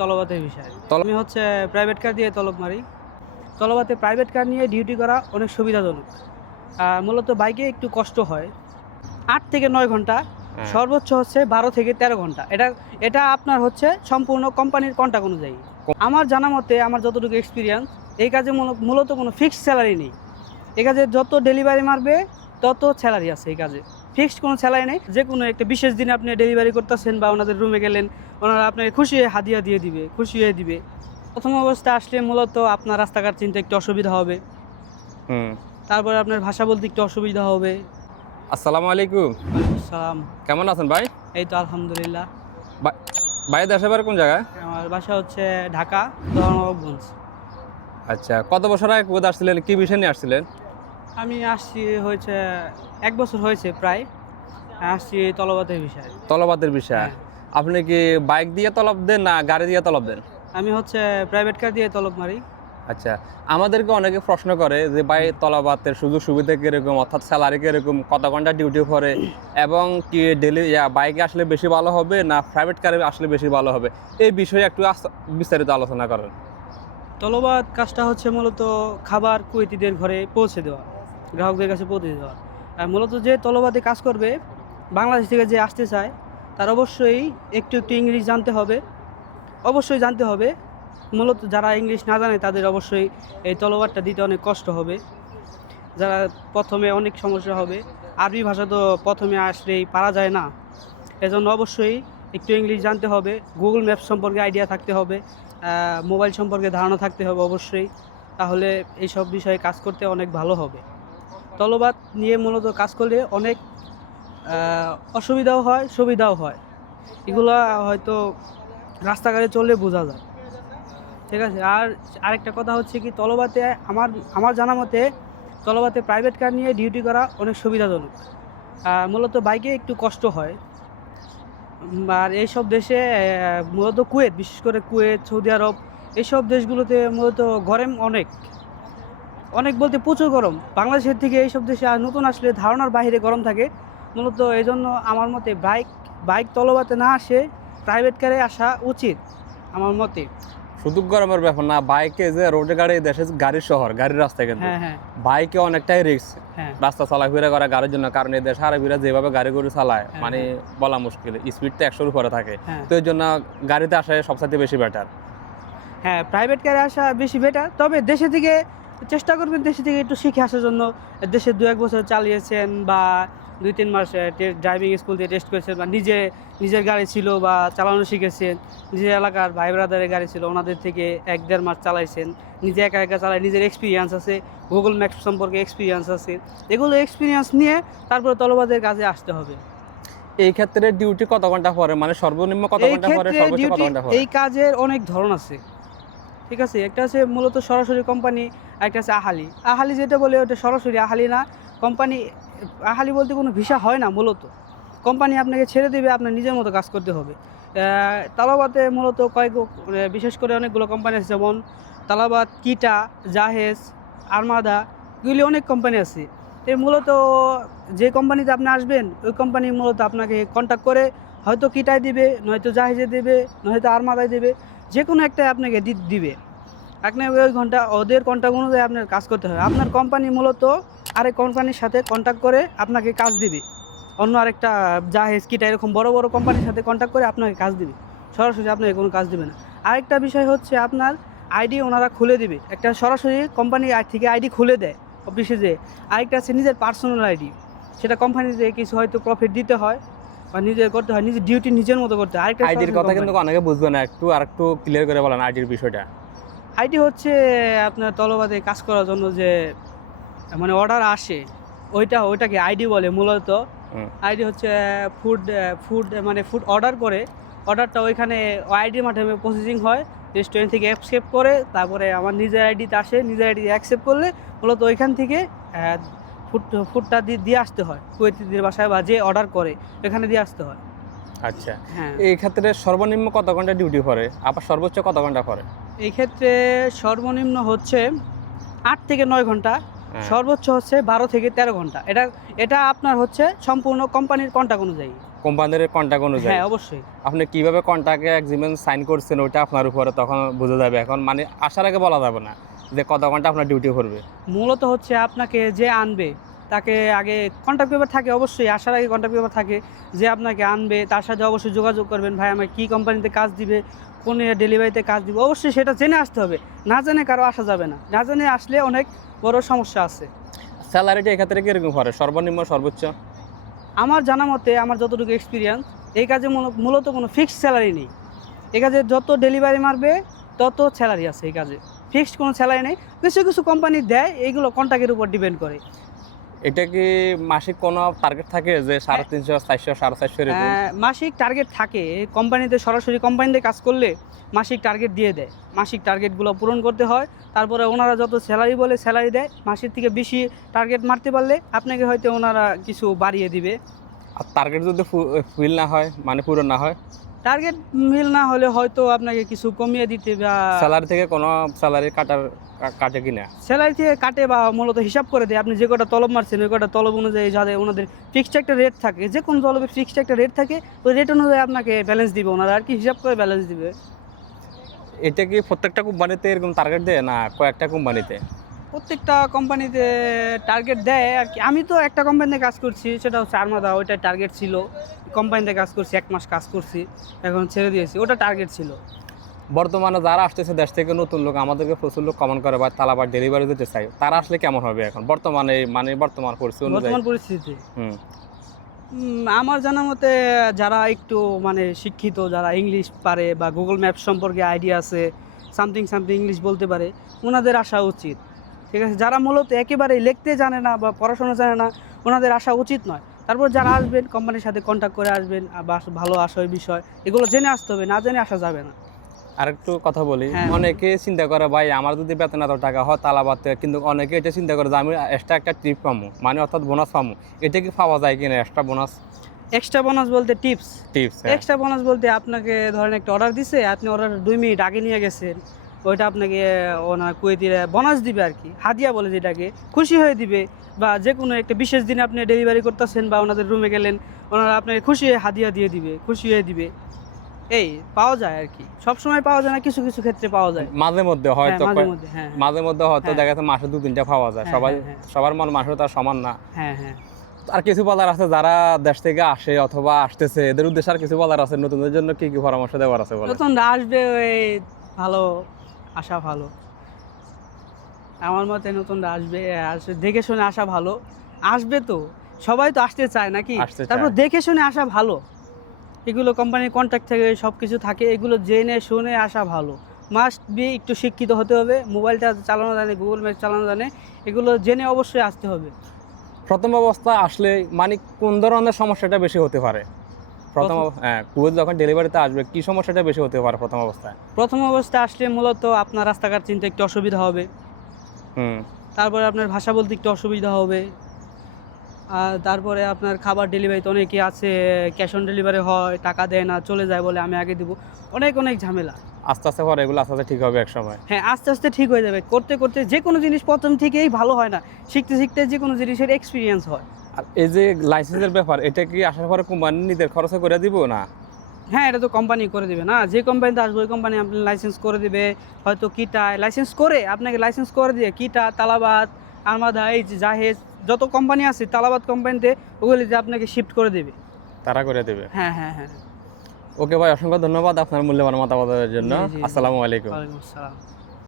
তলবাতের বিষয় আমি হচ্ছে প্রাইভেট কার দিয়ে তলব মারি। তলবাতে প্রাইভেট কার নিয়ে ডিউটি করা অনেক সুবিধাজনক। মূলত বাইকে একটু কষ্ট হয়। 8 থেকে 9 ঘন্টা, হ্যাঁ। সর্বোচ্চ হচ্ছে 12 থেকে 13 ঘন্টা। এটা এটা আপনার হচ্ছে সম্পূর্ণ কোম্পানির কন্ট্রাক্ট অনুযায়ী। আমার জানা মতে, আমার যতটুকু এক্সপিরিয়েন্স, এই কাজে মূলত কোনো ফিক্সড স্যালারি নেই। এই কাজে যত ডেলিভারি মারবে তত স্যালারি আছে। এই কাজে ফিক্সড কোনো স্যালারি নেই। যে কোনো একটা বিশেষ দিনে আপনি ডেলিভারি করতেছেন বা ওনাদের রুমে গেলেন, ওনারা আপনাকে খুশি হয়ে হাদিয়া দিয়ে দিবে, খুশি হয়ে দিবে। প্রথম অবস্থায় আসলে মূলত আপনার রাস্তাঘাট চিনতে একটু অসুবিধা হবে। হুম। তারপরে আপনার ভাষা বলতে একটু অসুবিধা হবে। আসসালামু আলাইকুম। ওয়ালাইকুম আসসালাম। কেমন আছেন ভাই? এই তো আলহামদুলিল্লাহ। ভাই দেশের বাড়ি কোন জায়গায়? আমার বাসা হচ্ছে ঢাকা, ধর্মগঞ্জ। আচ্ছা, কত বছর আগে কুয়েত আসছিলেন, কি বিষয় নিয়ে আসছিলেন? আমি আসছি হয়েছে 1 বছর হয়েছে প্রায়। আসছি তলবাতের বিষয়ে। তলবাতের বিষয়। হ্যাঁ। আপনি কি বাইক দিয়ে তলব দেন না গাড়ি দিয়ে তলব দেন? আমি হচ্ছে প্রাইভেট কার দিয়ে তলব মারি। আচ্ছা, আমাদেরকে অনেকে প্রশ্ন করে যে ভাই তলবাতের সুযোগ সুবিধা কিরকম, অর্থাৎ স্যালারি কিরকম, কত ঘন্টা ডিউটি করে, এবং কি বাইকে আসলে বেশি ভালো হবে না প্রাইভেট কারে আসলে বেশি ভালো হবে, এই বিষয়ে একটু বিস্তারিত আলোচনা করেন। তলবাত কাজটা হচ্ছে মূলত খাবার কুয়েতিদের ঘরে পৌঁছে দেওয়া, গ্রাহকদের কাছে পৌঁছে দেওয়া। আর মূলত যে তলবাতে কাজ করবে, বাংলাদেশ থেকে যে আসতে চায়, তার অবশ্যই একটু একটু ইংলিশ জানতে হবে। অবশ্যই জানতে হবে। মূলত যারা ইংলিশ না জানে তাদের অবশ্যই এই তলবাতটা দিতে অনেক কষ্ট হবে। যারা প্রথমে অনেক সমস্যা হবে। আরবি ভাষা তো প্রথমে আসলেই পারা যায় না। এজন্য অবশ্যই একটু ইংলিশ জানতে হবে। গুগল ম্যাপ সম্পর্কে আইডিয়া থাকতে হবে। মোবাইল সম্পর্কে ধারণা থাকতে হবে অবশ্যই। তাহলে এইসব বিষয়ে কাজ করতে অনেক ভালো হবে। তলবাত নিয়ে মূলত কাজ করলে অনেক অসুবিধাও হয়, সুবিধাও হয়। এগুলা হয়তো রাস্তাঘাটে চললে বোঝা যায়। ঠিক আছে? আর আরেকটা কথা হচ্ছে কি, তলবাতে আমার জানা মতে তলবাতে প্রাইভেট কার নিয়ে ডিউটি করা অনেক সুবিধাজনক। মূলত বাইকে একটু কষ্ট হয়। আর এইসব দেশে মূলত কুয়েত, বিশেষ করে কুয়েত, সৌদি আরব, এইসব দেশগুলোতে মূলত গরম অনেক। অনেক বলতে প্রচুর গরম। বাংলাদেশের থেকে এইসব দেশে নতুন আসলে ধারণার বাইরে গরম থাকে। মূলত এজন্য আমার মতে বাইক তলবাতে না আসে প্রাইভেট কারে আসা উচিত আমার মতে। শুধু গরমের ব্যাপার না, বাইকে যে রোডে গাড়ি, দেশে গাড়ির শহর, গাড়ির রাস্তায় কিন্তু হ্যাঁ, হ্যাঁ, বাইকে অনেকটাই রিস্ক। হ্যাঁ, রাস্তা চলাফেরা করা গাড়ির জন্য, কারণ এই দেশে আরবিরা যেভাবে গাড়ি করে চালায়, হ্যাঁ, মানে হ্যাঁ, বলা মুশকিল, স্পিড তো 100-র উপরে থাকে। হ্যাঁ। তো এই জন্য গাড়িতে আসায় সবচাইতে বেশি বেটার। হ্যাঁ, প্রাইভেট কারে আসা বেশি বেটার। তবে দেশে থেকে চেষ্টা করবেন দেশে থেকে একটু শিখে আসার জন্য। দেশে 2-1 বছর চালিয়েছেন বা 2-3 মাস ড্রাইভিং স্কুল দিয়ে টেস্ট করেছেন, বা নিজের গাড়ি ছিল বা চালানো শিখেছেন। নিজের এলাকার ভাই ব্রাদারের গাড়ি ছিল, ওনাদের থেকে 1-1.5 মাস চালাইছেন। নিজে একা একা চালায়, নিজের এক্সপিরিয়েন্স আছে, গুগল ম্যাপ সম্পর্কে এক্সপিরিয়েন্স আছে। এগুলো এক্সপিরিয়েন্স নিয়ে তারপরে তলবাদের কাজে আসতে হবে। এই ক্ষেত্রে ডিউটি কত ঘন্টা পরে, মানে সর্বনিম্ন কত এই ঘন্টা পরে, ক্ষেত্রে সর্বোচ্চ কত ঘন্টা পরে? এই কাজের অনেক ধরন আছে। ঠিক আছে? একটা আছে মূলত সরাসরি কোম্পানি, একটা আছে আহালি। আহালি যেটা বলে ওটা সরাসরি আহালি না। কোম্পানি আহালি বলতে কোনো ভিসা হয় না মূলত। কোম্পানি আপনাকে ছেড়ে দেবে, আপনার নিজের মতো কাজ করতে হবে। তালাবাতে মূলত বিশেষ করে অনেকগুলো কোম্পানি আছে, যেমন তালাবাত, কিটা, জাহেজ, আরমাদা, এগুলি অনেক কোম্পানি আছে। মূলত যে কোম্পানিতে আপনি আসবেন, ওই কোম্পানি মূলত আপনাকে কন্ট্যাক্ট করে হয়তো কিটায় দিবে, নয়তো জাহেজে দেবে, নয়তো আরমাদায় দেবে। যে কোনো একটাই আপনাকে দিবে। আপনি ওই ওদের কন্ট্রাক্ট অনুযায়ী আপনার কাজ করতে হবে। আপনার কোম্পানি মূলত আরেক কোম্পানির সাথে কন্ট্যাক্ট করে আপনাকে কাজ দিবে। অন্য আরেকটা জাহেজ, কিটা, এরকম বড় বড় কোম্পানির সাথে কন্ট্যাক্ট করে আপনাকে কাজ দিবে। সরাসরি আপনাকে কোনো কাজ দিবে না। আরেকটা বিষয় হচ্ছে, আপনার আইডি ওনারা খুলে দিবে। একটা সরাসরি কোম্পানি থেকে আইডি খুলে দেয় অফিসে যেয়ে। আরেকটা আছে নিজের পার্সোনাল আইডি। সেটা কোম্পানিতে কিছু হয়তো প্রফিট দিতে হয় বা নিজের করতে হয়, নিজের ডিউটি নিজের মতো করতে হয়। আরেকটা আইডির কথা কিন্তু অনেকে বুঝবে না, আরেকটু ক্লিয়ার করে বলেন আইডির বিষয়টা। আইডি হচ্ছে আপনার তলবাদে কাজ করার জন্য যে মানে অর্ডার আসে, ওইটাকে আইডি বলে মূলত। আইডি হচ্ছে ফুড মানে ফুড অর্ডার করে, অর্ডারটা ওইখানে আইডির মাধ্যমে প্রসেসিং হয়, রেস্টুরেন্ট থেকে অ্যাকসেপ্ট করে, তারপরে আমার নিজের আইডিতে আসে। নিজের আইডি অ্যাকসেপ্ট করলে মূলত ওইখান থেকে ফুডটা দিয়ে আসতে হয় কুয়েতিদের বাসায়, বা যে অর্ডার করে এখানে দিয়ে আসতে হয়। আচ্ছা, হ্যাঁ। এই ক্ষেত্রে সর্বনিম্ন কত ঘন্টা ডিউটি পড়ে, আবার সর্বোচ্চ কত ঘন্টা পড়ে? এই ক্ষেত্রে সর্বনিম্ন হচ্ছে 8 থেকে 9 ঘন্টা, সর্বোচ্চ হচ্ছে 12 থেকে 13 ঘন্টা। এটা আপনার হচ্ছে সম্পূর্ণ কোম্পানির কন্ট্রাক্ট অনুযায়ী। কোম্পানির কন্ট্যাক্ট অনুযায়ী। হ্যাঁ অবশ্যই। আপনি কিভাবে কন্ট্রাক্টে এগ্রিমেন্ট সাইন করছেন ওইটা আপনার উপরে তখন বোঝা যাবে। এখন মানে আসার আগে বলা যাবে না যে কত ঘন্টা আপনার ডিউটি করবে। মূলত হচ্ছে আপনাকে যে আনবে তাকে আগে কন্ট্যাক্ট পেপার থাকে, অবশ্যই আসার আগে কন্ট্যাক্ট পেপার থাকে, যে আপনাকে আনবে তার সাথে অবশ্যই যোগাযোগ করবেন, ভাই আমার কী কোম্পানিতে কাজ দিবে, কোন ডেলিভারিতে কাজ দিবে, অবশ্যই সেটা জেনে আসতে হবে। না জেনে কারো আসা যাবে না, না জেনে আসলে অনেক বড় সমস্যা আছে। স্যালারিটা এক্ষেত্রে কীরকম পড়ে, সর্বনিম্ন সর্বোচ্চ? আমার জানা মতে, আমার যতটুকু এক্সপিরিয়েন্স, এই কাজে মূলত কোনো ফিক্সড স্যালারি নেই। এই কাজে যত ডেলিভারি মারবে তত স্যালারি আছে, এই কাজে ফিক্সড কোনো স্যালারি নেই। কিছু কিছু কোম্পানি দেয়, এইগুলো কন্ট্রাক্টের উপর ডিপেন্ড করে। এটা কি মাসিক কোনো টার্গেট থাকে যে 350, 400, 450 এরকম? মাসিক টার্গেট থাকে, কোম্পানিতে সরাসরি কোম্পানিতে কাজ করলে মাসিক টার্গেট দিয়ে দেয়, মাসিক টার্গেটগুলো পূরণ করতে হয়। তারপরে ওনারা যত স্যালারি বলে স্যালারি দেয়, মাসের থেকে বেশি টার্গেট মারতে পারলে আপনাকে হয়তো ওনারা কিছু বাড়িয়ে দিবে। আর টার্গেট যদি ফুল না হয়, মানে পূরণ না হয়, টার্গেট মিল না হলে হয়তো আপনাকে কিছু কমিয়ে দিতে বা স্যালারি থেকে কোনো স্যালারি কাটে কিনা? স্যালারি থেকে কাটে বা মূলত হিসাব করে দেয়। আপনি যে কটা তলব মারছেন ওই কটা তলব অনুযায়ী যাদের ওনাদের ফিক্সড একটা রেট থাকে, যে কোনো তলবের ফিক্সড একটা রেট থাকে, ওই রেট অনুযায়ী আপনাকে ব্যালেন্স দিবে ওনারা, আর কি হিসাব করে ব্যালেন্স দিবে। এটা কি প্রত্যেকটা কোম্পানিতে এরকম টার্গেট দেয় না কয়েকটা কোম্পানিতে? প্রত্যেকটা কোম্পানিতে টার্গেট দেয় আর কি। আমি তো একটা কোম্পানিতে কাজ করছি, সেটা হচ্ছে আর্মাদা, ওইটা টার্গেট ছিল। কোম্পানিতে কাজ করছি, 1 মাস কাজ করছি, এখন ছেড়ে দিয়েছি, ওটা টার্গেট ছিল। বর্তমানে যারা আসতেছে দেশ থেকে নতুন লোক, আমাদেরকে প্রচুর লোক কমন করে বা তালাবার ডেলিভারি দিতে চাই, তারা আসলে কেমন হবে এখন বর্তমানে, মানে বর্তমান পরিস্থিতি অনুযায়ী? বর্তমান পরিস্থিতি হুম। আমার জানা মতে যারা একটু মানে শিক্ষিত, যারা ইংলিশ পারে বা গুগল ম্যাপ সম্পর্কে আইডিয়া আছে, সামথিং ইংলিশ বলতে পারে, ওনাদের আসা উচিত। ঠিক আছে, যারা মূলত একেবারেই লিখতে জানে না বা পড়াশোনা জানে না, ওনাদের আসা উচিত নয়। তারপর যারা আসবেন কোম্পানির সাথে কন্ট্যাক্ট করে আসবেন, বা ভালো আসার বিষয় এগুলো জেনে আসতে হবে, না জেনে আসা যাবে না। আরেকটু কথা বলি, হ্যাঁ। অনেকে চিন্তা করে ভাই আমার যদি বেতন এত টাকা হয় তালাবাতে, কিন্তু অনেকে এটা চিন্তা করে যে আমি এক্সট্রা একটা ট্রিপ পাবো, মানে অর্থাৎ বোনাস পাবো। এটা কি পাওয়া যায় কিনা এক্সট্রা বোনাস? এক্সট্রা বোনাস বলতে টিপস? টিপস? এক্সট্রা বোনাস বলতে আপনাকে ধরেন একটা অর্ডার দিছে, আপনি অর্ডার 2 মিনিট আগে নিয়ে গেছেন, ওইটা আপনাকে ওনার কুয়েতিরা বোনাস দিবে আর কি, হাদিয়া বলে যেটাকে, খুশি হয়ে দিবে। বা যে কোনো একটা বিশেষ দিনে আপনি ডেলিভারি করতেছেন বা ওনাদের রুমে গেলেন, ওনারা আপনাকে খুশি হয়ে হাদিয়া দিয়ে দিবে, খুশি হয়ে দিবে। এই পাওয়া যায় আর কি, সব সময় পাওয়া যায় না, কিছু কিছু ক্ষেত্রে পাওয়া যায়। মাঝে মধ্যে হয়তো, হ্যাঁ, মাঝে মধ্যে, হ্যাঁ, মাঝে মধ্যে হয়তো হ্যাঁ। দেখা যাচ্ছে মাসে 2-3টা পাওয়া যায়। হ্যাঁ, সবাই হ্যাঁ, সবার মন মাসে তার সমান না। হ্যাঁ, হ্যাঁ। আর কিছু বলার আছে যারা দেশ থেকে আসে অথবা আসতেছে, এদের উদ্দেশ্যে আর কিছু বলার আছে, নতুনদের জন্য কি কি পরামর্শ দেওয়ার আছে বলে? নতুন আসবে ওই ভালো, আসা ভালো। আমার মতে নতুন আসবে, আসবে দেখে শুনে আসা ভালো। আসবে তো, সবাই তো আসতে চায় নাকি? আসতে চায়। তারপর দেখে শুনে আসা ভালো। এগুলো কোম্পানির কন্ট্যাক্ট থেকে সব কিছু থাকে, এগুলো জেনে শুনে আসা ভালো। মাস্ট বি একটু শিক্ষিত হতে হবে, মোবাইলটা চালানো জানে, গুগল ম্যাপ চালানো জানে, এগুলো জেনে অবশ্যই আসতে হবে। প্রথম অবস্থা আসলে মানে কোন ধরনের সমস্যাটা বেশি হতে পারে? হ্যাঁ, কুয়েত যখন ডেলিভারিতে আসবে কি সমস্যাটা বেশি হতে পারে প্রথম অবস্থায়? প্রথম অবস্থায় আসলে মূলত আপনার রাস্তাঘাট চিনতে একটু অসুবিধা হবে। হুম। তারপরে আপনার ভাষা বলতে একটু অসুবিধা হবে। আর তারপরে আপনার খাবার ডেলিভারিতে অনেকে আছে ক্যাশ অন ডেলিভারি হয়, টাকা দেয় না, চলে যায় বলে আমি আগে দিব, অনেক ঝামেলা। আস্তে আস্তে পরে এগুলো আস্তে আস্তে ঠিক হবে এক সময়। হ্যাঁ, আস্তে আস্তে ঠিক হয়ে যাবে। করতে করতে যে কোনো জিনিস প্রথম থেকেই ভালো হয় না, শিখতে শিখতে যে কোনো জিনিসের এক্সপিরিয়েন্স হয়। আর এই যে লাইসেন্সের ব্যাপার, এটা কি আসার পরে কোম্পানি নিজের খরচে করে দিব না? হ্যাঁ, এটা তো কোম্পানি করে দিবে না, যে কোম্পানিতে আসবে ওই কোম্পানি আপনি লাইসেন্স করে দিবে। হয়তো কিটায় লাইসেন্স করে আপনাকে লাইসেন্স করে দিয়ে, কিটা, তালাবাদ, আর্মাদা, এই যে জাহেজ, যত কোম্পানি আছে তালাবাদ কোম্পানিতে, ওগুলিতে আপনাকে শিফট করে দেবে। তারা করে দেবে? হ্যাঁ, হ্যাঁ, হ্যাঁ। ওকে ভাই, অসংখ্য ধন্যবাদ আপনার মূল্যবান মতামতের জন্য। জি, জি, জি। আসসালামু আলাইকুম। ওয়ালাইকুম আসসালাম।